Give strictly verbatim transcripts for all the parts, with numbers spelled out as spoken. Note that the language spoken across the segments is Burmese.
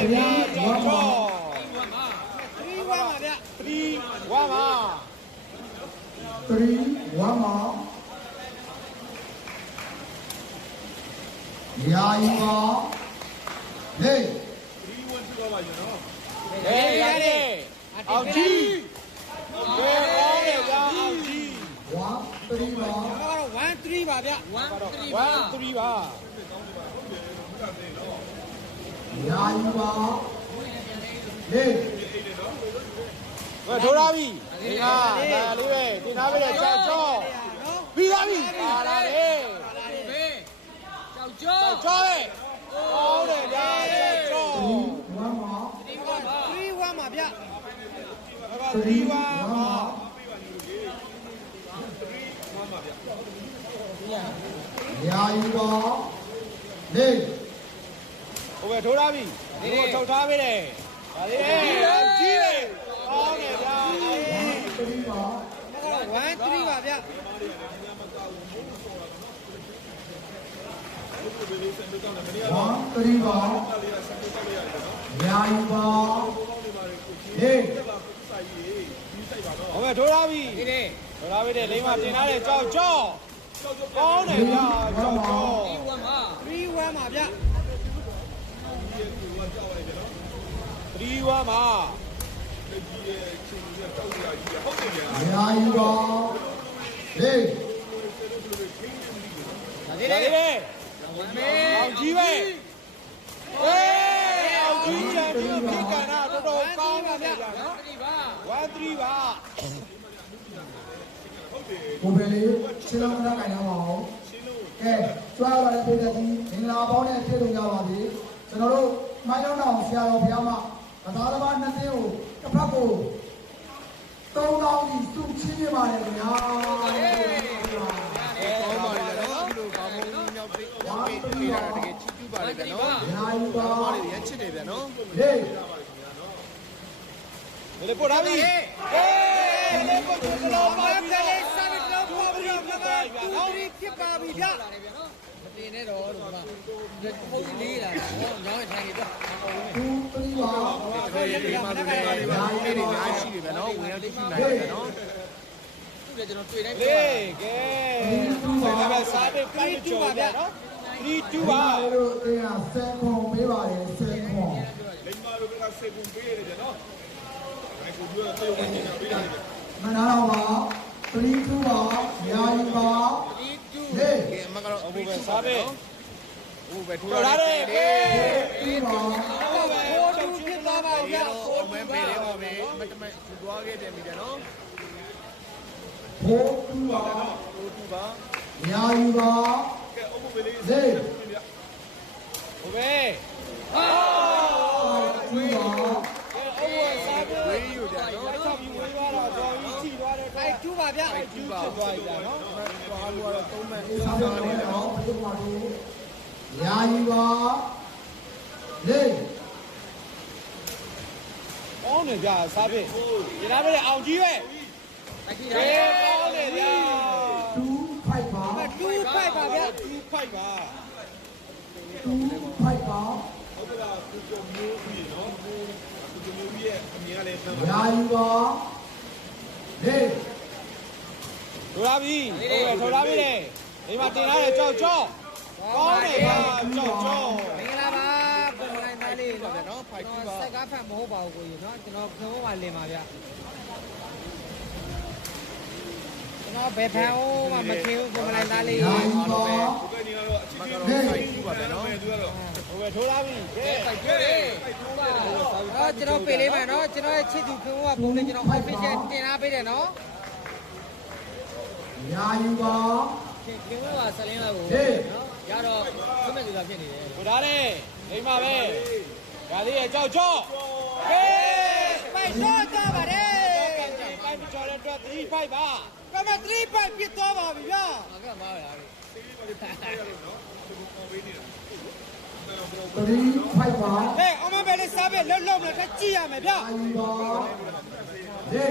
ကြောက်ကြောက်သရီဝါမှာဗျသရီဝါမှာသရီဝါမှာယာယီပါဟေးသရီဝါထူတော့ပါကျွန်တော်ဟေးရတယ်အောင်ကြီးဘယ်ကောင်းလဲဗျာအောင်ကြီးဝါသရီပါကတော့one threeပါဗျ one threeပါone threeပါယာယီပါဟေးဝယ်ထိုးလာပြီဒီကဒါလေးပဲတင်ထားပြီလေကြောက်ကြောက်ပြီးသွားပြီပါလာတယ်ကြောက်ကြောက်ကြောက်ရဲ့ကောင်းတယ်ဗျာကြောက်ဝါမှာသရီဝါမှာဗျသရီဝါမှာယာယီပါဟေးဟိုပဲထိုးလာပြီဒီကိုထုတ်ထားပြီလေဒါလေးအောင်ကြီးလေကောင်းတယ်ဗျာသရီပါကတော့one threeပါဗျဝါသရီပါယာယီပါဟေးဟိုပဲထိုးလာပြီဒီနေ့ထိုးလာပြီတဲ့လိမ္မာတင်ထားတယ်ကြောက်ကြောက်ကောင်းတယ်ဗျာကြောက်ကြောက် three one မှာthree oneမှာဗျသရီဝါမှာယာယီပါဟေးဒါလေးလေအောင်ကြီးပဲဟေးအောင်ကြီးချန်ပီယံဖြစ်ကန်တာတော်တော်ကောင်းတယ်ဗျာနော်one threeပါကိုယ်ပဲလေးရှင်းလုံးထားကြရအောင်ကဲကြွားလာတဲ့ပြည်သူကြီးမင်္ဂလာပေါင်းနဲ့ပြည့်စုံကြပါစေကျွန်တော်တို့မိုင်းလုံးတော်ဆရာတော်ဘုရားမကသာသမာနှစ်သိန်းကိုတစ်ဖက်ကိုသုံးသောင်းကြီးစုချင်းပြပါတယ်ခင်ဗျာကောင်းပါလေနော်ဒီလိုကောင်းမှုမြောက်ပြီးမြောက်ပြီးပြေးတာတကယ်ချီးကျူးပါတယ်ဗျာနော်ယာယီပါဘာတွေရချစ်တယ်ဗျာနော်ဟေးဘယ်လိုပို့လာပြီဟေးဘယ်လိုပို့လို့ပါပြီလဲစာရတော့ပေါ်ပြီးတော့နော်ဒီဖြစ်ပါပြီဗျမတင်နဲ့တော့လို့ကပုံလေးလာတော့ညောင်းထိုင်နေတော့သူပရိပါတော်ရေးဒီမှာဒီမှာဒီမှာအဲ့ဒီများရှိတယ်ဗျာနော်ဝင်ရောက်ကြည့်နိုင်တယ်ဗျာနော်သူလည်းကျွန်တော်တွေ့တိုင်းလေကဲဒီမှာစားတဲ့ဖိုင်ကျော်ဗျာနော်three twoပါတို့အဲ့ဒါဆယ်ခွန်ပေးပါတယ်ဆယ်ခွန်လိမ္မာတို့ကဆယ်ခွန်ပေးရတယ်ဗျာနော်အဲ့ကိုပြောတော့တေဝင်နေတာပေးရတယ်မနာတော့ပါthree twoပါယာယီပါ three two ဟေးကဲအမကတော့အဘူပဲစားပဲဟိုပဲထူလာတယ်ကဲဒီပါကိုတူဖြစ်သွားပါဗျာကိုမဲပေးတယ်ပါပဲမတမထူသွားခဲ့တယ်မိတယ်နော်ဘိုးတူပါဟိုတူပါယာယီပါကဲအဘူပဲလေးဟေးဟိုပဲအာတူပါအဘူစားပဲဝေးယူတယ်နော်ဆက်ပြီးဝေးသွားတော့တော်ကြီးချီသွားတယ်အဲ့တူပါဗျာတူပါသွားပြီနော်သွားလို့တော့သုံးမဲ့အေးစားတယ်နော်ဘုရားတို့ယာယီပါဟေးအောင်းနေကြစားပဲဒီလားပဲအောင်ကြီးပဲတိုက်ကြီးတယ်ကောင်းတယ်ဗျာ two five ပါ two five ပါဗျာ two five ပါ two five ပါဟုတ်ကဲ့သူကမျိုးပြီးနော်သူကမျိုးပြီးရဲ့အမြင်ကလည်းဆန်းပါယာယီပါဟေးထိုးလာပြီထိုးလာပြီလေဒီမှာတင်ထားတယ်ကြောက်ကြောက်ကောင်းတယ်ဗျာကြောက်ကြောက်မင်္ဂလာပါပုံလိုက်သားလေးနော်နော်ဖိုက်တူပါစက်ကားဖတ်မဟုတ်ပါဘူးကိုကြီးနော်ကျွန်တော်ဖုန်းပေါ်မှာလင်ပါဗျကျွန်တော်ဘယ်ဖန်ဦးမှမထင်ဘူးပုံလိုက်သားလေးယာယီပါဟိုကနေတော့အချင်းချင်းဖိုက်တူပါဗျာနော်သူကတော့ဟိုပဲထိုးလာပြီကဲဖိုက်တူလေအော်ကျွန်တော်ပေးလေးမယ်နော်ကျွန်တော်ရဲ့ချစ်သူဖုန်းကပုံလေးကျွန်တော် official တင်ထားပေးတယ်နော်ယာယီပါခင်ခင်ကဆလင်းလာကိုဟေးနော်ရတော့ဆွမဲ့ဆိုတာဖြစ်နေတယ်ဟိုဒါနဲ့လိမ္မာပဲဒါလေးရဲ့ကြောက်ကြောက်ကဲပိုက်တော့ကြပါတယ်ပိုက်ကြော်တဲ့အတွက်three fiveပါကမthree fiveပြစ်သွားပါပြီဗျာငါကမားရတာနော် three five ပါဟဲ့အမပဲလေးစားပဲလှုပ်လှုပ်နဲ့ကြည့်ရမယ်ဗျာယာယီပါဟေး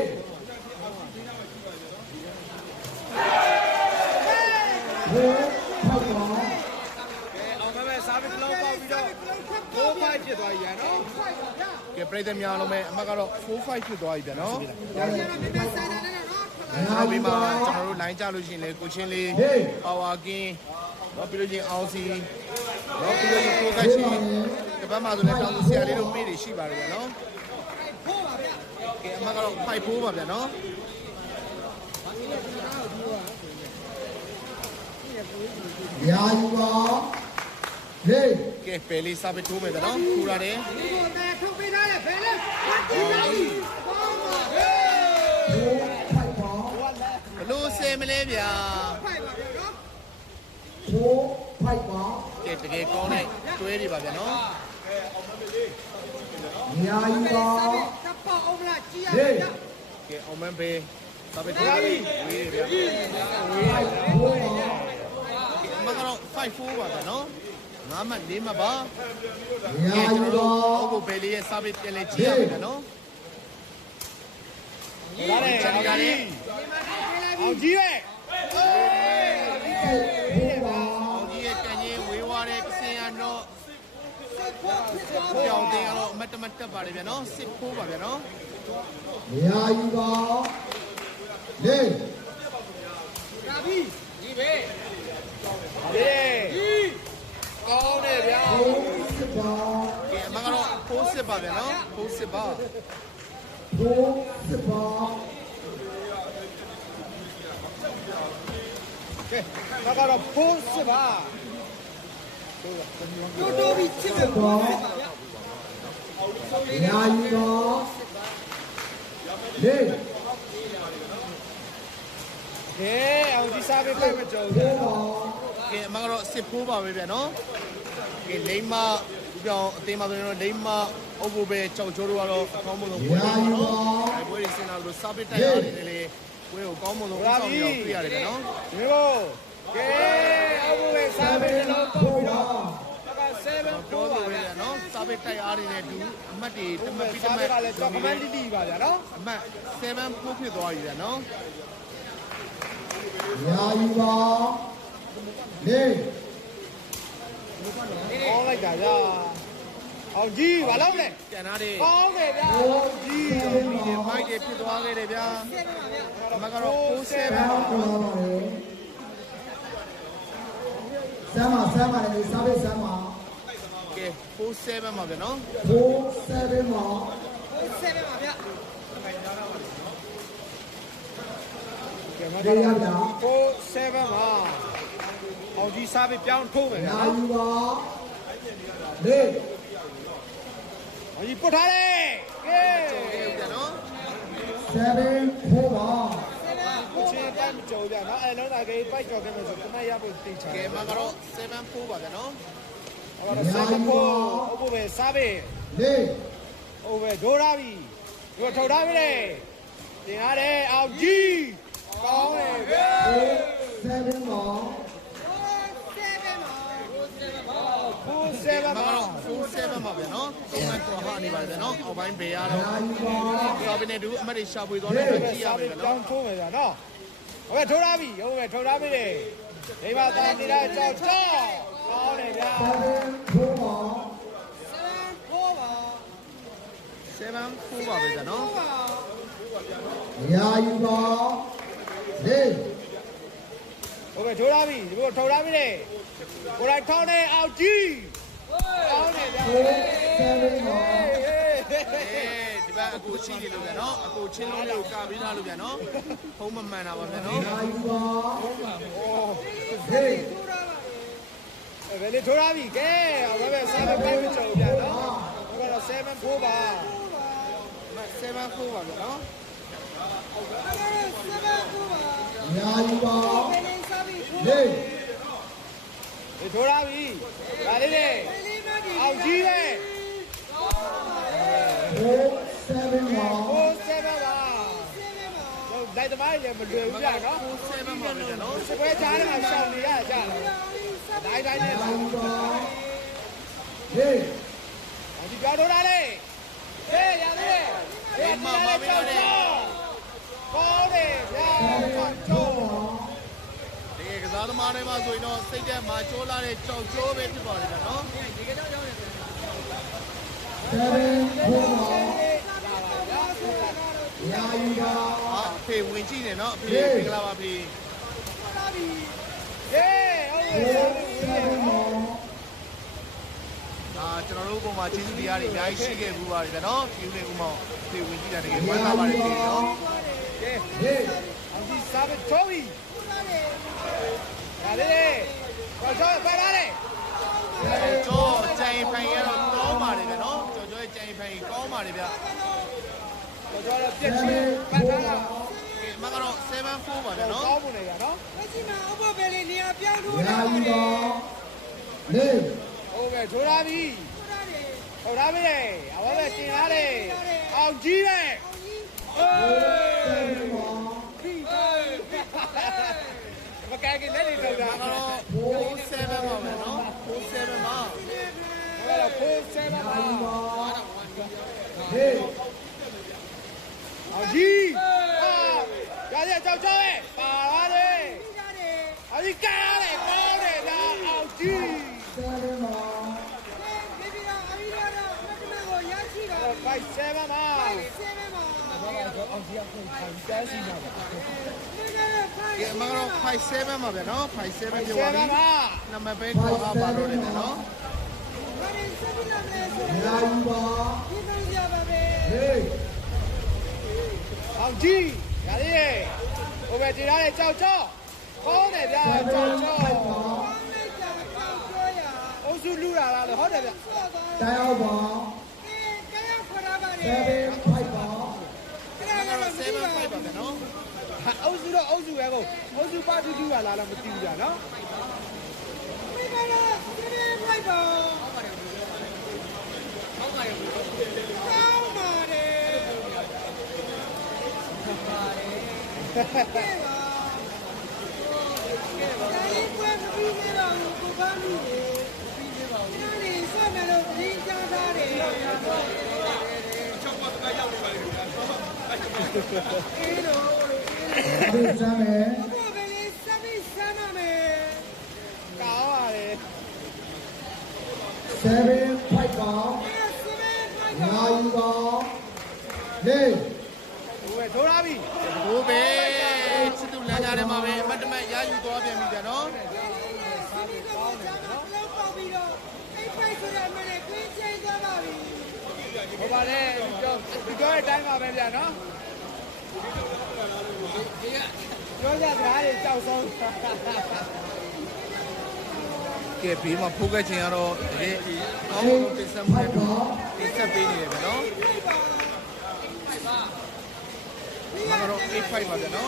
ဟေးဖောက်ပါကဲအောင်မဲမဲစားပြီးဘလော့ပေါက်ပြီးတော့ four five five ဖြစ်သွားပြီဗျာနော်ကဲပြိသက်များလုံးပဲအမှတ်ကတော့ four five ဖြစ်သွားပြီဗျာနော်နောက်ပြီးမှကျွန်တော်တို့ line ကြလို့ရှိရင်လေကိုချင်းလေး power king တော့ပြီးလို့ချင်းအောင်စီတော့ပြီးလို့ချင်းကိုကချီဒီဘက်မှာဆိုလည်းတောင်ဆရာလေးတို့ပေးနေရှိပါတယ်ဗျာနော်ကဲအမှတ်ကတော့ five four ပါဗျာနော်ရာယူပါဟေးကဲပယ်လေးစာပေထိုးမယ်ဗျာနော်ထူရတယ်ထုတ်ပေးထားတယ်ဘယ်လဲဘာကြည့်လိုက်ကောင်းပါဟေးဖိုက်ပါဘလို့ဆယ်မလဲဗျာဖိုက်ပါဗျာနော်ဖိုးဖိုက်ပါကဲတကယ်ကောင်းတဲ့တွဲတွေပါဗျာနော်ရာယူပါတပ်ပေါအောင်လားကြည့်ရဟေးဗျာကဲအောင်မန်းပေးစာပေထိုးပြီဝေးတယ်ဗျာဖိုက်ဖိုးပါအမှတ်ကတော့ five four ပါဗျာနော်ငါးမှတ်လေးမှတ်ပါရာကဲယူကျွန်ပါတော်တို့အောက်ကိုဘယ်လေးရဲ့စာပေပြန်လဲကြည့်ရမယ်ဗျာနော်ရတယ်အောင်ကြီးအောင်ကြီးပဲဖိုးပါအောင်ကြီးရဲ့ကန်ကြီးဝေးွားတဲ့ကစင်ရတော့ပြောင်းတင်ကတော့အမတ်တမတ်တက်ပါတယ်ဗျာနော်စစ်ဖိုးပါဗျာနော်ရာယူပါဟေးဒါပြီဒီပဲဟေးကောင်းတယ်ဗျာဖိုးစစ်ပါကဲအမကတော့ဖိုးစစ်ပါဗျာနော်ဖိုးစစ်ပါဖိုးစစ်ပါကဲနောက်ကတော့ဖုန်းစစ်ပါတိုးတိုးပြီးချစ်တယ်ပါဗျာရာယူပါဟေးကဲအောင်ကြီးစားပေးလိုက်မကြုံဘူးဖိုးပါကဲအမကတော့စစ်ဖိုးပါပဲဗျာနော်ကဲလိမ္မာဥပြောင်းအသေးမှဆိုရင်တော့လိမ္မာအုပ်ဖို့ပဲကြောက်ချိုးတို့ကတော့အကောင်းမဆုံးပွဲရာပါယူနော်ပါအဲပွဲတွေစင်လာလို့စာပေတိုက်ရတယ်လေပွဲကိုကောင်းမဆုံးဦးဆောင်ရောက်ပြရတယ်ဗျာနော်ဒီကိုကဲအောင်ဘယ်စားပေးလို့တော့ဖိုးပြီးပါတော့ကseven ပြော 4ပါလို့ပဲဗျာနော်စာပေတိုက်အားတွေနဲ့တူအမှတ်တွေတမတ်ပြီးတစားမပေးတ်ကလည်းကြောက်ကမန်းတီတီပါဗျာနော်အမှတ်seven fourဖြစ်သွားပြီဗျာနော်ရာယူပါဟေးကောင်းလိုက်တာဗျာအောင်ကြီးဘာလုပ်လဲကျန်သားတွေကောင်းတယ်ဗျာဖိုးအောင်ကြီးကြီးဒီနေ့မိုက်တွေဖြစ်သွားခဲ့တယ်ဗျာအမှတ်ကတော့four ဆမ်း seven ပါတော့ပါတယ်ဆမ်းပါဆမ်းပါလေစားပေးဆမ်းပါကဲfour sevenပါဗျာနော်ဖိုးဆယ်ပေးပါဆယ်ပဲပါဗျာကဲမတော်four sevenပါအောင်ကြီးစားပေးပြောင်းထိုးမယ်ဗျာရာနော်ယူပါဟေးအောင်ကြီးပုတ်ထားတယ်ကဲဗျာနော်ဆယ်ပေးဖိုးပါချင်းတိုင်းမကြုံကြနော်အဲလုံးလာကေပိုက်ကြော်ခဲ့မယ်ဆိုတမရဖို့တိတ်ချာကဲအမှတ်ကတော့seven fourပါဗျာနော်အဲ့တော့ဆက်ဖို့အဖို့ပဲစားပေးဟေးဟိုပဲဒိုးရပြီဒီထုတ်ထားပြီလေတင်ရတယ်အောင်ကြီးကောင်းတယ်ဗျာဖိုးဆယ်ပေးပါဆယ်ပဲပါ four ကဲ seven အမှတ်ပါကတော့four sevenပါဗျာနော်သုံးမှတ်ကျော်ဟာနေပါတယ်ဗျာနော်အောက်ပိုင်းဘေးရတော့ရာယူပါစာပေနဲ့တူအမှတ်တွေရှာဖွေသွားတယ်ကြည့်ရမယ်ဗျာတောနော်င်းထိုးမယ်ဗျာနော်ဟိုပဲထိုးထားပြီဟိုပဲထိုးထားပြီလေဒီမှာတန်နေတာကြောက်ကြောက်ကောင်းတယ်ဗျာဆယ်ပေးဖိုးပါဆယ်ပဲဖိုးပါ seven fourပါပဲဗျာနော်ရာယူပါဟေးဟိုပဲထိုးထားပြီဒီကိုထိုးထားပြီလေကိုယ်တိုင်ထောင်းနေအောင်ကြီးကောင်းတယ်ဗျာဖိုးဆယ်ပေးပါဒီဘက်အကိုရှိနေလို့ဗျာနော်အကိုချင်းလုံးလေးကိုကာပြီးသားလို့ဗျာနော်ဖုံးမမှန်တာပါဗျာနော်ရာယူပါโอ้ဟေးဘယ်လေထိုးထားပြီကဲဟိုပဲ7ပဲမကြုံဗျာနော်ဟိုကတော့seven fourပါ seven fourပါဗျာနော်ဆယ်ပဲဖိုးပါရာယူပါဘယ်လေးစားပြီးဖိုးဟေးဒီထိုးထားပြီဒါလေးလေဘယ်လေးမကြီးအောင်ကြီးပဲဖိုးဆယ်ပေးပါโอ้sevenပါဟိုလိုက်သမားလည်းမလွယ်ဘူးဗျာနော် sevenပါဗျာနော်စပွဲချားတယ်မှာရှောင်နေရကြတယ်တိုင်းတိုင်းနဲ့ရာပါယူပါဟေးဒီပြောင်းထိုးထားလေဟေးရသေးတယ်ဟေးမမမရကောင်းတယ်ဗျာဖိုးပါဒီကစားသမားတွေမှာဆိုရင်တော့စိတ်ထဲမှာကျိုးလာတဲ့ကြောက်ကျိုးပဲဖြစ်ပါတယ်ဗျာနော်ရာယူပါဟာအဖေဝင်ကြည့်နေနော်အဖေမင်္ဂလာပါဖေဟေးဟုတ်ပြီအာကျွန်တော်တို့ပုံမှာကျေးဇူးတရားတွေအများကြီးရှိခဲ့ဘူးပါတယ်ဗျာနော်ဒီနေ့ဦးမောင်အဖေဝင်ကြည့်တာတကယ်ဝမ်းသာပါတယ်ဖေနော်ကဲဟေးအောင်ကြီးစားပဲထိုးပြီဒါလေးကျော်ကျော်ပဲလာလေကျော်ကြိုင်ဖိုင်ရတော့ကောင်းပါတယ်ဗျာနော်ကျော်ကျော်ရဲ့ကြိုင်ဖိုင်ကောင်းပါတယ်ဗျာကျော်ကျော်တော့ပြက်ချင်းပတ်ထားတာအမကတော့seven fourပါဗျာနော်ကောင်းမှုနေရနော်မရှိမှာအဖို့ပဲလေနေရာပြောင်းထိုးရာတာယူလေပါလေဟုတ်ကဲ့ထိုးလာပြီဟုတ်လားပြီအဝဲပဲတင်လာတယ်အောင်ကြီးပဲမကဲကလေးလေးတော့တာအကတော့four sevenပါဗျာနော်four sevenပါအဲ့တော့ဖိုးဆဲပါပါဟေးအောင်ကြီးဟာရရကြောက်ကြောက်ပဲပါလာတယ်အောင်ကြီးကားရတယ်ကောင်းတယ်ဒါအောင်ကြီးဆယ်ပါဖိုက်ဆဲပါပါအောင်ကြီးအဖွင့်ခံတန်းစီမှာပါကဲအမကတော့five sevenပါဗျာနော်five seven ပြောဆဲပါပြီပါပါနံပါတ်ပဲခေါ်ပါပါတော့တယ်ဗျာနော်ရာယူပါဟေးအောင်ကြီးရလေဟိုပဲတင်ထားတဲ့ကြောက်ကြောက်ကောင်းတယ်ဗျာကြောက်ကြောက်အုပ်စုလူလာလားဟုတ်တယ်ဗျတိုင်းအောင်ပါဆယ်ဖိုက်ပါအမကတော့seven fiveပါဗျာနော်အုပ်စုတော့အုပ်စုပဲကိုအုပ်စုပါတူတူလာလားမသိဘူးကြာနော်ဒီစမ်းမယ်ကောင်းပါလေဆယ်ဖိုက်ပါရာယူပါဟေးဟိုပဲထိုးလာပြီဘိုးပဲစစ်တူလမ်းကြားထဲမှာပဲအမတ်တမတ်ရယူသွားပြန်ပြီဗျာနော်ဟိုပါလေကြောဒီကြောရဲ့တိုင်းပါပဲဗျာနော်ပြောကြစကားတွေကြောက်ဆုံးကဲဘေးမှာဖိုးခဲ့ခြင်းကတော့တကယ်အောင်းလို့တင်ဆက်မှုနဲ့တင်ဆက်ပေးနေတယ်ဗျာနော်အမကတော့eight fiveပါဗျာနော်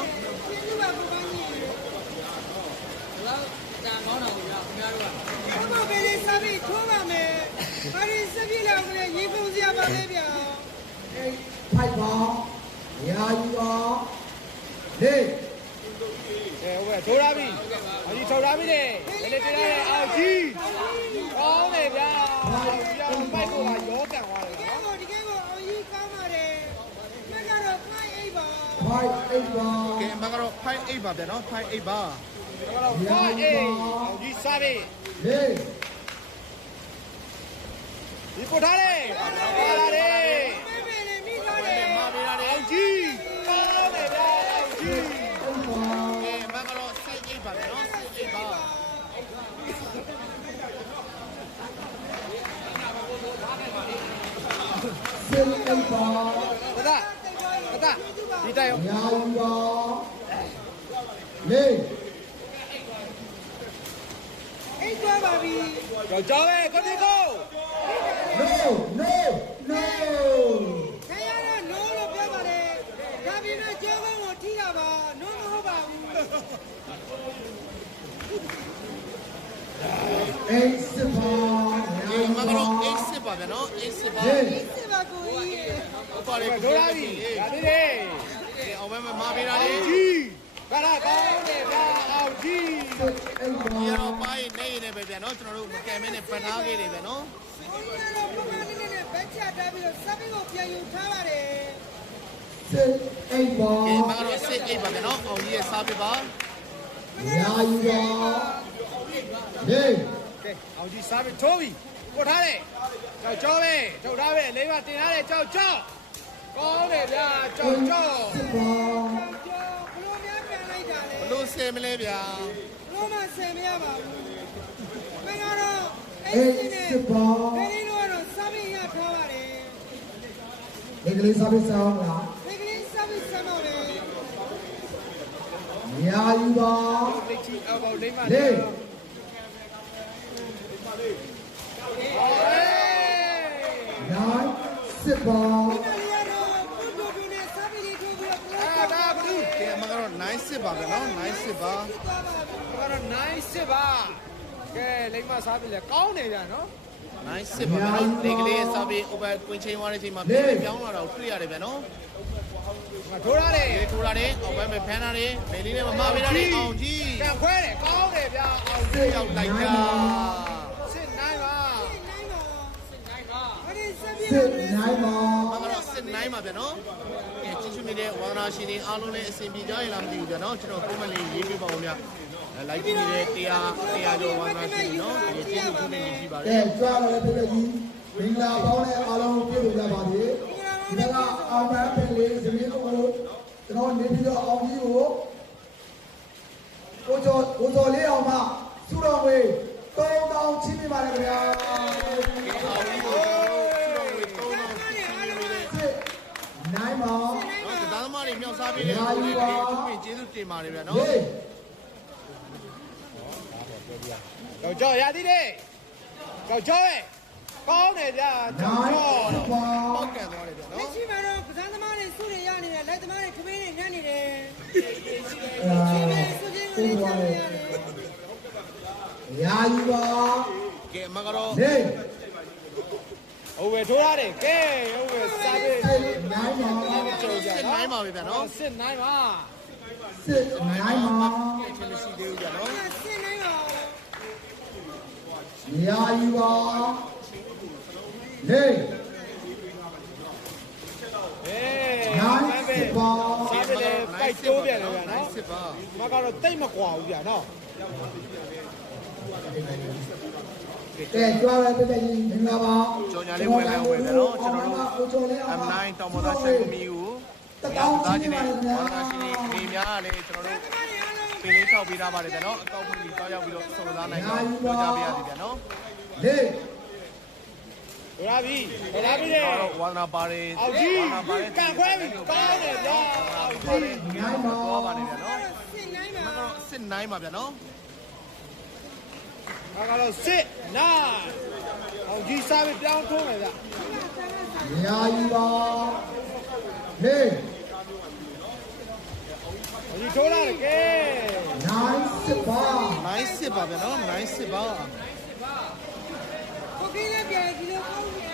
ဘယ်လေးစားပြီးထိုးပါမယ်။ဘာလို့စပြည့်လောက်နဲ့ရေကုန်စရာပါလဲဗျာဟေးဖိုက်ပါရာယူပါဟေးအဲဟိုပဲထိုးလာပြီအောင်ကြီးထုတ်လာပြီလေလေတင်လာတဲ့အောင်ကြီးကောင်းတယ်ဗျာအောင်ကြီးအောင်ပိုက်ကိုကရောကန်သွားတယ်။နော်ဒီကေကိုအောင်ကြီးကောင်းပါတယ်။မကတော့ဖိုင်အိတ်ပါဖိုက်အိတ်ပါကဲအမကတော့five eightပါဗျာနော်five eightပါတော့တော့ဖိုက်အေးအောင်ကြီးစားပြီဟေးဒီပို့ထားလေပါလာလေ။ပဲပဲလေးမိသွားတယ်မာပေးရတယ်အောင်ကြီးကောင်းတယ်ဗျာအောင်ကြီးအိတ်ပါကဲအမကတော့six eightပါဗျာနော်six eightပါဆယ်အိတ်ပါတဒတဒဒီတိုင်ရောရာယူပါဟေး။အိတ်သွားပါပြီကြောက်ကြောက်ပဲကိုတီကို no no no ။ခင်ဗျားကနိုးလို့ပြောပါတယ်။ဒါပေမဲ့ကျောင်းကောင်းကိုထိတာပါ။နိုးမဟုတ်ပါဘူးအိတ်စစ်ပါကဲအမကတော့eight sixပါဗျာနော်eight sixပါဟေး။စစ်ပါကိုကြီးဟုတ်ပါလေထိုးလာပြီဒါလေးလေကဲအောင်မဲမာပေးရတယ်ကြီးဘာလာကောင်းတယ်ဗျာအောင်ကြီးအိတ်ပါဒီကတော့ပိုင်းနေနေပဲဗျာနော်ကျွန်တော်တို့မကယ်မဲနဲ့ပတ်ထားခဲ့တယ်ဗျာနော်။ကိုကြီးကတော့ပုံမှန်လေးနဲ့ဘက်ချထားပြီးတော့စပင်းကိုပြန်ယူထားပါတယ်စစ်အိတ်ပါကဲအမကတော့six eightပါဗျာနော်အောင်ကြီးရဲ့စားပေးပါရာယူပါဟေးကဲအောင်ကြီးစားပြီထိုးပြီပို့ထားလေ။ကြောက်ကြောပဲထုတ်ထားပဲလေးပါတင်ထားတယ်ကြောက်ကြောက်ကောင်းတယ်ဗျာကြောက်ကြောက်စစ်ပါဘလို့များပြန်လိုက်တာလေဘလို့ဆင်မလဲဗျာဘလို့မှဆင်မရပါဘူးမင်းကတော့အေးအဲ့ဒီနဲ့စစ်ပါဒီလေးတော့စားပြီးရထားပါတယ်ဒီကလေးစားပြီးစားအောင်လားဒီကလေးစားပြီးစားတော့လေညာယူပါလက်ချီအောက်ပေါက်လေးမှလေး နိုင်စစ်ပါဒီကလေးကတော့ပုတ်တူတူနဲ့စားပြီးလေးထိုးပြီးတော့အာဒါဘူးကဲအမကတော့ nice စစ်ပါဗျာနော် nice စစ်ပါသွားပါဘူးကတော့ nice စစ်ပါကဲလိမ့်မစားပြီလေကောင်းတယ်ဗျာနော် nice စစ်ပါဗျာနော်ဒီကလေးစားပြီး over ကွင်ချင်းသွားတဲ့အချိန်မှာပြန်ပြောင်းလာတော့တွေ့ရတယ်ဗျာနော်ငါထိုးရတယ်ဒီထိုးလာတယ်အောက်ဘက်မှာဖမ်းလာတယ်ဘယ်လေးနဲ့မမပေးတာလေအောင်ကြီးကံခွဲတယ်ကောင်းတယ်ဗျာအောင်စစ်ရောက်လိုက်တာစစ်နိုင်ပါနိုင်ပါစစ်နိုင်ပါဘာလို့ဆက်ပြီးစစ်နိုင်ပါအမကတော့စစ်နိုင်ပါဗျာနော်ကဲချစ်ချူနေတဲ့ဝါသနာရှင်တွေအားလုံးလည်းအဆင်ပြေကြရလားမသိဘူးဗျာနော်ကျွန်တော်ပုံမှန်လေးရေးပြပါဦးဗျာလိုက်ကြည့်နေတဲ့တရားတရားကျော်ဝါသနာရှင်တွေနော်ဒီကျေးဇူးပြုနေရှိပါတကဲယ်ကြွားလာတဲ့ပြည်ကြီးမင်္ဂလာပေါင်းနဲ့အားလုံးပြည့်စုံကြပါစေဒီကအောင်ပန်းပင်လေးဇမင်းတို့ကိုကျွန်တော်နေပြီးတော့အောင်ကြီးကိုကိုကျော်ကိုကျော်လေးအောင်မှစုတော်ဝေးတောင်းတောင်းချင်းပြပါတယ်ခင်ဗျာအောင်ကြီးကိုကျွန်တော်တို့တော်တော်ချစ်ချူနေတဲ့စစ်နိုင်ပါနော်ဒါသမားတွေမြောက်စားပေးတဲ့ကိုလေးတွေသူပြင်ကျေးဇူးတင်ပါတယ်ဗျာနော်လေးကြောက်ကြောက်ရသည်လေကြောက်ကြောပဲကောင်းတယ်ဗျာကြောက်နိုင်ကြောစစ်ပါပောက်ကန်သွားတယ်ဗျာလက်နော်ရှိမှာတော့ကစားသမားတွေစုတွေရနေတယ်လိုက်သမားတွေခမင်းတွေညံ့နေတယ်အာဒီမဲ့စုချင်းကိုလေးချမ်းရတယ်ရာယူပါကဲအမကတော့လေးဟုတ်ပဲထိုးရတယ်ကဲဟုတ်ပဲစားပြီစစ်နိုင်ပါစစ်နိုင်ပါပဲဗျာနော်စစ်နိုင်ပါစစ်နိုင်ပါချင်းမရှိသေးဘူးဗျာနော်ဆင်းနိုင်ပါရာယူပါလေးအေးနိုင်ပဲစစ်ပါစားပြီလေပိုက်တိုးပြန်တယ်ဗျာနော်စစ်ပါမကတော့တိတ်မကွာဘူးဗျာနော်ကဲကြွားရတဲ့ပြည်ကြီးမင်္ဂလာပါကြော်ညာလေးဝင်လာဝင်တယ်နော်ကျွန်တော်တို့ M 9တောင်ပေါ်သားဆက်ကူမီကိုတောင်းသားခြင်းနဲ့ဝါသနာရှင်တွေအနေများကလည်းကျွန်တော်တို့ပြင်လေးထောက်ပေးထားပါတယ်ဗျာနော်အကောက်ခွင့်ပြီးတောက်ရောက်ပြီးတော့စုံစမ်းနိုင်တော့ပြောကြပေးရသည်ဗျာနော်လေးဟိုလာပြီဟိုလာပြီလေတော့ဝါသနာပါတယ်အောင်ကြီးကံခွဲပြီကောင်းတယ်ဗျာအောင်ကြီးနိုင်ပါတော့ပါနေဗျာနော်ဆင်းနိုင်ပါတော့စစ်နိုင်ပါဗျာနော်မကတော့စစ်နိုင်အောင်ကြီးစားပြီပြောင်းထိုးမယ်ဗျရာယူပါလေးအောင်ကြီးထိုးလာတယ်ကဲနိုင်စစ်ပါနိုင်စစ်ပါဗျာနော်နိုင်စစ်ပါကိုကြီးလည်းပြန်ဒီလိုကောင်းနေ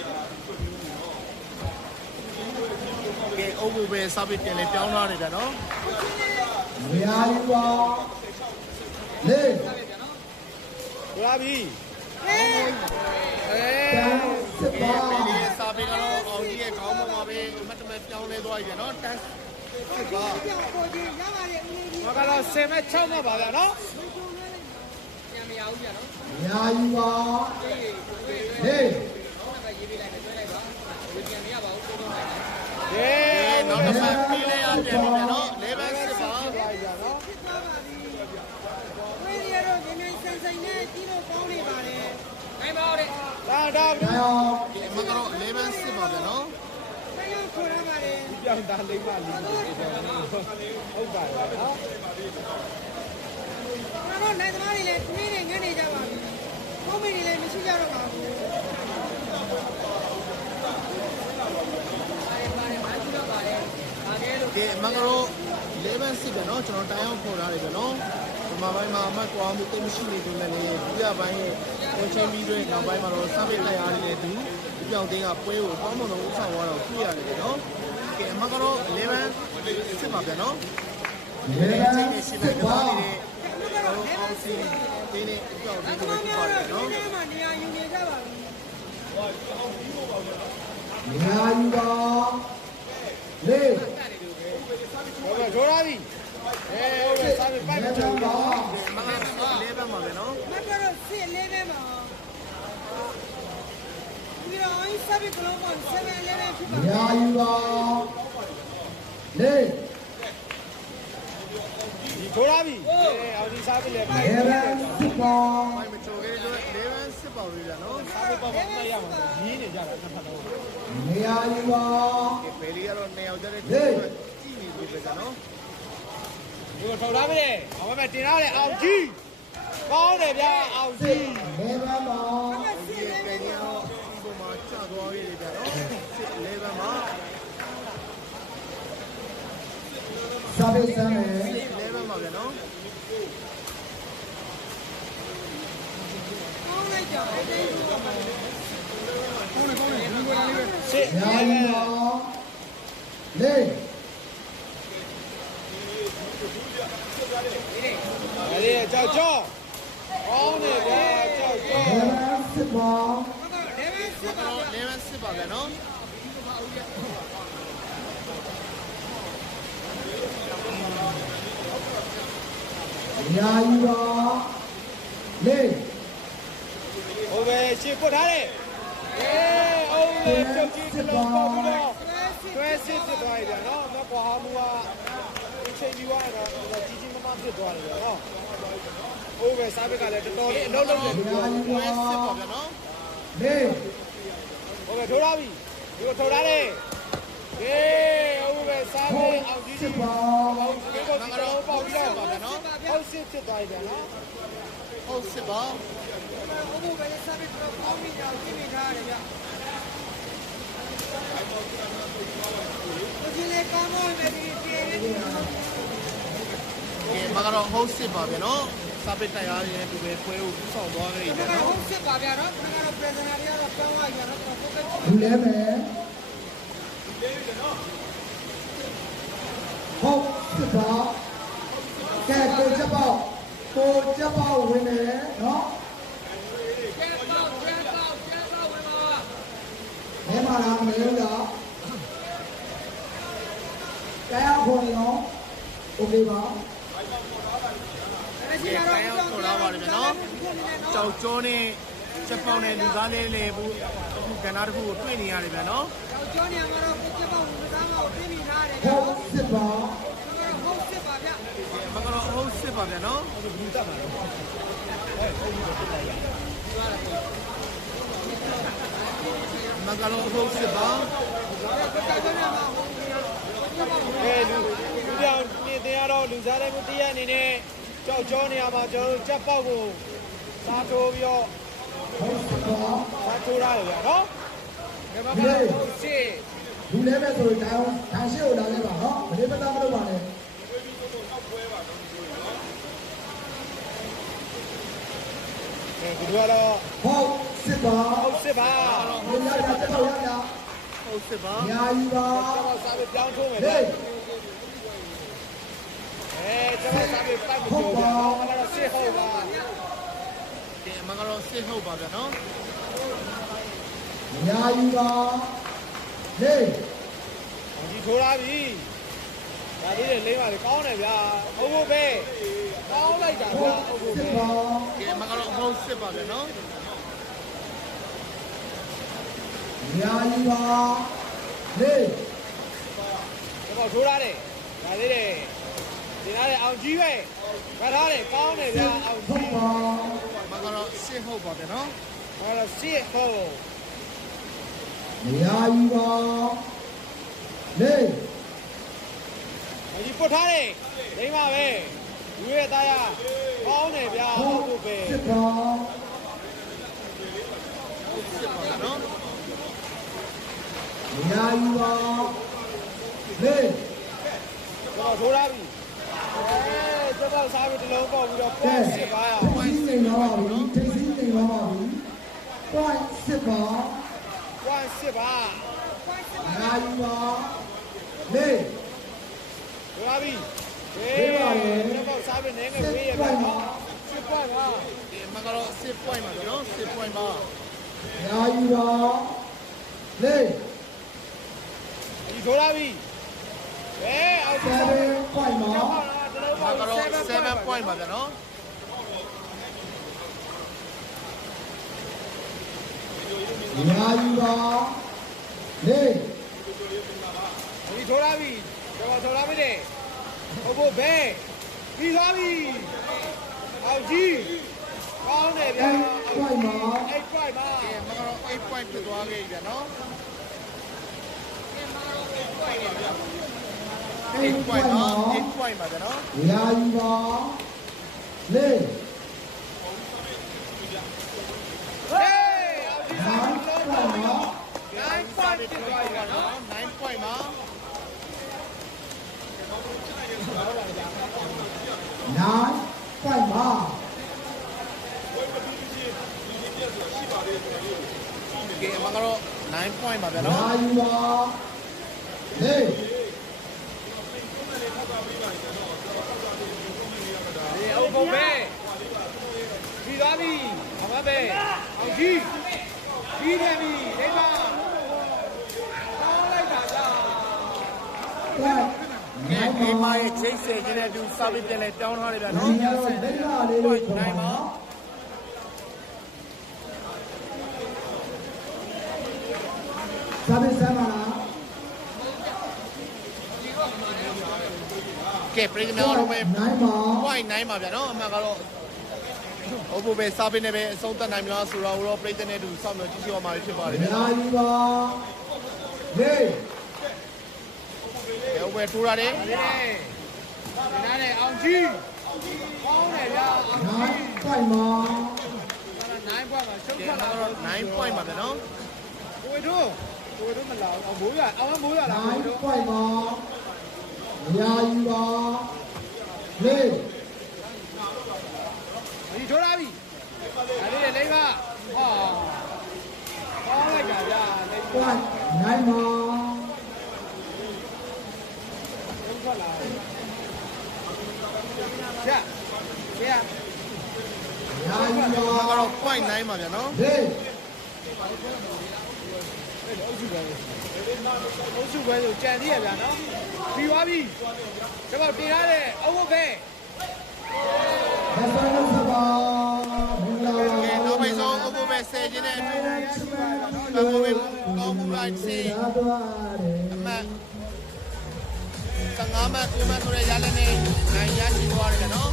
ကဲအုပ်ဖို့ပဲစာပေတင်လေးပြောင်းသွားတယ်ဗျာနော်ရာယူပါလေးဟိုလာပြီဟေးအေတန်းးစစ်ကဲပါပြည်လေးစာပေကတော့အောင်ကြီးရဲ့ခေါင်းပေါ်မှာပဲအမတ်တမဲ့ပြောင်းလဲသွားပြီဗျာနော်တန်းစစ်ပါပြောင်းပေါ်ကြီးရပါတယ်ဦးလေးကြီးမကတော့ဆယ်မဲ့၆မဲ့ပါဗျာနော်ရာယူပါလေးเย้နောက်တစ်ပတ်ပြည်လေးရပြန်ပြီဗျာနော်လေးပဲစစ်ပါပါဗျာနော်ဖြစ်သွားပါပြီဝေးရတော့ဒီနေ့ဆန်ဆိုင်နဲ့ကြီးလို့ကောင်းနေပါတယ်နိုင်ပါဦးတဲ့ဒါဒါနိုင်အောင်ဒီအမကတော့လေးပဲစစ်ပါဗျာနော်ဆိုင်ရောက်ခေါ်ရပါတယ်ပြောင်းတာလေးပါလိမ့်မယ်ဟုတ်ပါရဲ့နော်ကျွန်တော်နိုင်သမားတွေလည်းခမင်းတွေညံ့နေကြပါပြီကောင်းမင်းတွေလည်းမရှိကြတော့ပါဘူးကဲအမကတော့လေးပဲစစ်ဗျာနော်ကျွန်တော်တိုင်းအောင်ပေါ်ထားတယ်ဗျာနော်ဒီမှာပိုင်းမှာအမတ်ကွာမှုတိတ်မရှိနေကြတယ်လေဒီကပိုင်းရဲ့ဝင်ချင်းပြီးတွေနောက်ပိုင်းမှာတော့စာပေလိုက်အားတွေလည်းဒီဒီပြောင်းတင်းကပွဲကိုပေါင်းမလို့ဥဆောင်သွားတော့တွေ့ရတယ်ဗျာနော်ကဲအမကတော့လေးပဲစစ်ပါဗျာနော်လေးချိန်တနဲ့န်းရှိစစ်တဲ့ကပါစားနေတဲ့တော့အောင်စီတင်းနဲ့အပြောင်းတင်းသတွေမားဖြစ်များပါတယ်တော့ဒီနော်နေ့မှနေရာယူနေကြပါပြီရာယူပါလေးဟုတ်ကဲ့ထိုးလာပြီအေးဟုတ်ကဲ့စားပြီပိုက်မချဘူးနော်မင်္ဂလာပါလေးပဲပါမယ်နော်မတ်တော့စစ်လေးနဲ့မှာဆက်ပြီးကလုံးပေါ်7 11ဖြစ်ပါရာယူပါလေးဒီထိုးလာပြီအဲအောင်ဒီစားပြီလေဖိုင်ရေဗန်စစ်ပေါ်မိုင်းမချိုခဲ့တော့လေးဝန်းစစ်ပါပြီဗျာနော်စားပြီပေါ့ပေါ့မရမှာရင်းနေကြတာတစ်ဖက်တော့နေရာယူပါဘယ်လီကတော့နေအောင်ကြတဲ့ကြည့်နေပြီဗျာနော်ဒီကိုထောက်ထားပြီလေအောင်မဲ့တင်ထားတယ်အောင်ကြီးကောင်းတယ်ဗျာအောင်ကြီးလေဗန်ပါဒီပြန်ရတော့ဒီပေါ်မှာကျသွားပြီဗျာနော်စစ်လေးဝန်းမှာစာပေစမ်းမယ်လေးဝန်းမှာဗျာနော်ကောင်းလိုက်ကြတယ်စစ်ရာယူပါလေးအဲဒီကြောက်ကြောက်ကောင်းတယ်ဗျာကြောက်ကြောက်ရေဗန်စစ်ပေါ်လေဗန်စစ်ပါတော့လေးဝန်းစစ်ပါဗျာနော်ရာယူပါလေးဟိုပဲရှင်းပုတ်ထားတယ်အေးအောင်လေကြောက်ကြီးကလုံးပေါက်ပြီးတော့တွဲစစ်ဖြစ်သွားပြီဗျာနော်တော့ကွာဟာမူကအချိန်ကြီးသွားတော့ကြီးကြီးမားမားဖြစ်သွားတယ်ဗျာနော်ဟိုပဲစားဘက်ကလည်းတော်တော်လေးအလုံးလုံးတယ်ရာယူဝပါန်းစစ်ပါဗျာနော်လေးဟိုပဲထိုးထားပြီဒီကိုထိုးထားတယ်အေးဟိုပဲစားဘက်အောင်ကြီးစစ်ကြီးပါအောင်ဒီကိုဒီတော့ပေါက်ပြီးတော့ပါဗျာနော်ဟုတ်စစ်ဖြစ်သွားပြီဗျာနော်ဟုတ်စစ်ပါဘုဘပဲဆက်ပြီးတော့ကောင်းပြီးတော့ကြည့်နေထားရတယ်ဗျကိုကြီးလေးကောင်းမောမယ်ဒီပြေးနေတယ်ကဲမကတော့ဟုတ်စစ်ပါဗျာနော်စာပစ်တရားရဲ့ဒီပဲခွဲကိုဆောက်သွားခဲ့ပြီဒါဗျာကနော်ဟုတ်စစ်ပါဗျာနော်ဒါကတော့ presenter တွေကတော့ပြောင်းသွားပြီနော်တော့ကိုယ်ကဘူးလဲမယ်ဟုတ်စစ်ပါကဲကိုချက်ပေါက်ကိုချက်ပေါက်ဝင်တယ်နော်ကျဲပေါက်ကျဲပေါက်ကျဲပေါက်ဝင်ပါမဲမာလာမလို့လားတရားခွန်ရောโอเคပါအဲ့ဒီကတော့ကြောက်ကျောနဲ့ချက်ပေါက်နဲ့လူသားလေးလေးဘူးအခုကဏ္ဍတစ်ခုကိုတွေ့နေရတယ်ဗျာနော်ကျောင်းနေမှာတော့ကျဲပေါက်ဝင်သားမှာပြင်ပြီးထားတယ်ဟုတ်စစ်ပါဟုတ်စစ်ပါဗျာမကတော့ဟုတ်စစ်ပါဗျာနော်မကတော့ဟုတ်စစ်ပါအဲလူလူပြောင်းနေတင်ရတော့လူစားတဲ့မှုတရားအနေနဲ့ကြောက်ကြောနေရာမှာကျွန်တော်တို့ချက်ပေါက်ကိုစားထိုးပြီးတော့ဟုတ်စစ်ပါစားထိုးရတယ်ဗျာနော်ဒီမှာကတော့စစ်ဘူးလဲမဲ့ဆိုရင်တောင်းဒါရှိကိုလာခဲ့ပါနော်မလေးမသားမလုပ်ပါနဲ့အဲဒီကတော့ဟုတ်စစ်ပါဟုတ်စစ်ပါဘယ်ရတာတက်တော့ရတာဟုတ်စစ်ပါညာယူပါကျွန်တော်စားပြီးပြောင်းထိုးမယ်ဗျာဟေးအဲကျွန်တော်စားပြီးပတ်ပြီးပြောဗျာမကတော့စစ်ဟုတ်ပါကဲမကတော့စစ်ဟုတ်ပါဗျာနော်ညာယူပါဟေးဒီထိုးလာပြီဒါလေးတွေလိမ့်ပါလေကောင်းတယ်ဗျာဟုတ်ဖို့ပဲကောင်းလိုက်တာဟုဗျာတ်ဟုတ်ဖို့စစ်ပဲပါကဲမကတော့ဟုတ်စစ်ပါဗျာနော်ညာယူပါဟေးကျွန်တော်ထိုးလာတယ်ဒါလေးတွေဒီနားလေအောင်ကြီးပဲကထားတယ်ကောင်းတယ်ဗျာအောင်ဟုကြီးတ်ပါမကတော့စစ်ဟုတ်ပါဗျာနော်ဟောတော့စစ်ဟုတ်ညာယူပါဟေးဒီပုတ်ထားတယ်လိမ့်ပါပဲလူရဲ့သားရကောင်းတယ်ဗျာဟုဟုတ်တ်ဖို့ပဲစစ်ပါစစ်ပါဗျာနော်ညာယူပါဟေးကျွန်တော်ထိုးလာပြီအဲကျွန်တော်စားပြီးတစ်လုံးပေါက်ပြီးတော့ကဲပေါ့စစ်ပါရဝိုင်းနေတော့ပါပြီထိတ်စီးနေတော့ပါပြီပွိုင်းစစ်ပါဝမ်းစစ်ပါညာယူပါဟေးထိုးလာပြီဟေးကျွန်တော်စားပြီးနေငယ်ဝေးရဗျာစစ်ပွိုင်းပါကဲမကတော့စစ် point ပါဗျာနော်စစ် point ပါညာယူပါဟေးဒီထိုးလာပြီဟေးအောင်ဆစစ်ယ်ပါဗန်ပွိုင်းပါကျွန်တော်မပေါက်ကတော့ seven 7 point ပါဗျာနော်ညာယူပါဆော်လာပြီလေဟိုဘိုဘဲပြီးသွားပြီအောင်ကြီးကောင်းတယ်ဗျာအဲ့ပိုင်မှာအဲ့ point မှာကဲမကတော့eight point ဖြစ်သွားခဲ့ပြီဗျာနော်အဲ့ eight ပို point င်မှာပါeight point ပါဗျာနော်ရာယူပါလေဟေးအောင်ကြီးဟာပိုင်မှာ nine point ဖြစ်သွားပြီဗျာနော် nine point ပါနိုင်ပိုင်မှာကဲမကတော့nine point ပါဗျာနော်ရာယူပါလေဒီအောင်ဘိုဘဲပြီးသွားပြီအမဘဲအောင်ကြီးပြီးတယ်ပြီဒီမှာကောင်းလိုက်တာဗျာပိုင်ကဲဒီမှာရဲ့ချိတ်ဆက်ခြင်းနဲ့အတူစာပေပြန်လဲတောင်းထားတယ်ဗျာနော်နော်ဒီကတော့လက်လာလေးကိုခေါ်ပါနော်စာပေစမ်းပါလားကဲပြည်များတော့ပဲနိုင်ပါ point nine ပါဗျာနော်အမှန်ကတော့ဟိုဘယ်စာပေနဲ့ပဲအဆုံးသတ်နိုင်မလားဆိုတော့တော့ပြည်တဲ့နဲ့အတူစောင့်မျှော်ကြည့်ရှုရမှာဖြစ်ပါတယ်ဗျာရာယူပါလေကဲဟိုဘယ်ထိုးရတယ်ဒီနေ့ဒီနားနဲ့အောင်ကြီးကောင်းတယ်ဗျာအောင်နိုင်ကြီးပိုင်မှာ nine point မှာရှုံးကဲထွက်မလာကတော့nine point ပါဗျာနော်ကိုတို့ကိုတို့မလာအောင်မိုးရအောင်မိုးရလားနိုကိုင်းတို့ပိုင်မှာရာယူပါလေဒီထိုးလာပြီဒါလေးလိမ့်ပါဟာကောင်းလိုက်တာဗျာလိမ့်ပိုပါင်နိုင်မှာရှုံးထွက်လာရရရာယူပါမကတော့ point nine ပါဗျာနော်လေအုပ်စုပဲအုပ်စုပဲဆိုကြံသေးရဗျာနော်ပြီးသွားပြီဒီတော့တင်ရတဲ့အုပ်ဝတ်ပဲဒါဆိုရင်စပါမင်္ဂလာပါကဲနောက်ပိတ်ဆုံးဟိုဘယ်ဆယ်ခြင်းနဲ့အတူဘယ်ဘယ်ကောင်းမှုလိုက်စီရာသွားတယ်အမှတ်15မှတ်9မှတ်ဆိုတဲ့ရလနဲ့နိုင်ရရှိသွားတယ်နော်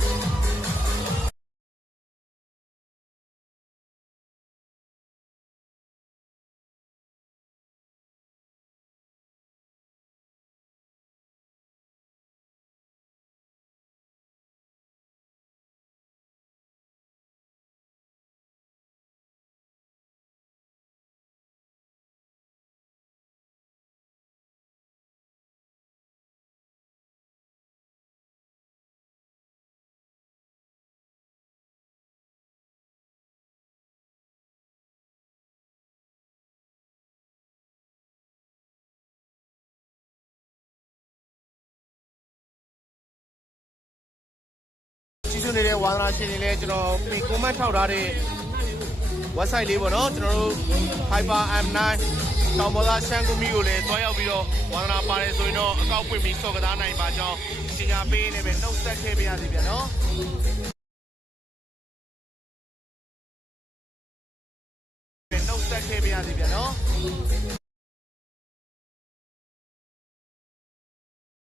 ကျေးဇူးနေတဲ့ဝါသနာရှင်တွေလည်းကျွန်တော်ပြင် comment ထောက်ထားတဲ့ website လေးပေါ့နော်ကျွန်တော်တို့ Hyper เอ็ม nine တောင်ပေါ်သားရှမ်းကူမီကိုလည်းတွားရောက်ပြီးတော့ဝါသနာပါတယ်ဆိုရင်တော့အကောက်ပွင့်ပြီးစော့ကစားနိုင်ပါကြောင်းရှင်းပြပေးနေပဲနှုတ်ဆက်ခဲ့ပါရစေဗျာနော်နှုတ်ဆက်ခဲ့ပါရစေဗျာနော်